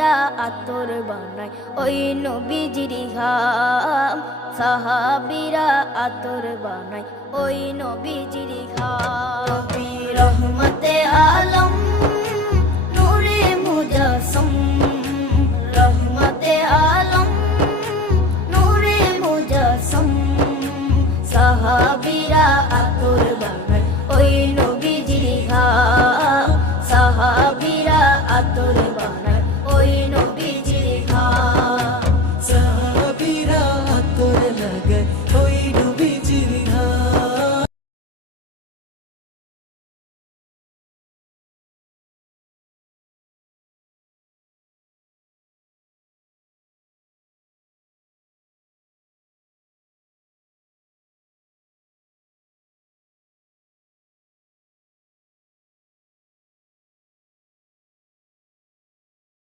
সাহাবীরা আতর বানায় ওই নবীজির ঘাম, সাহাবীরা আতর বানায় ওই নবীজির ঘাম। নবী রহমতে আলম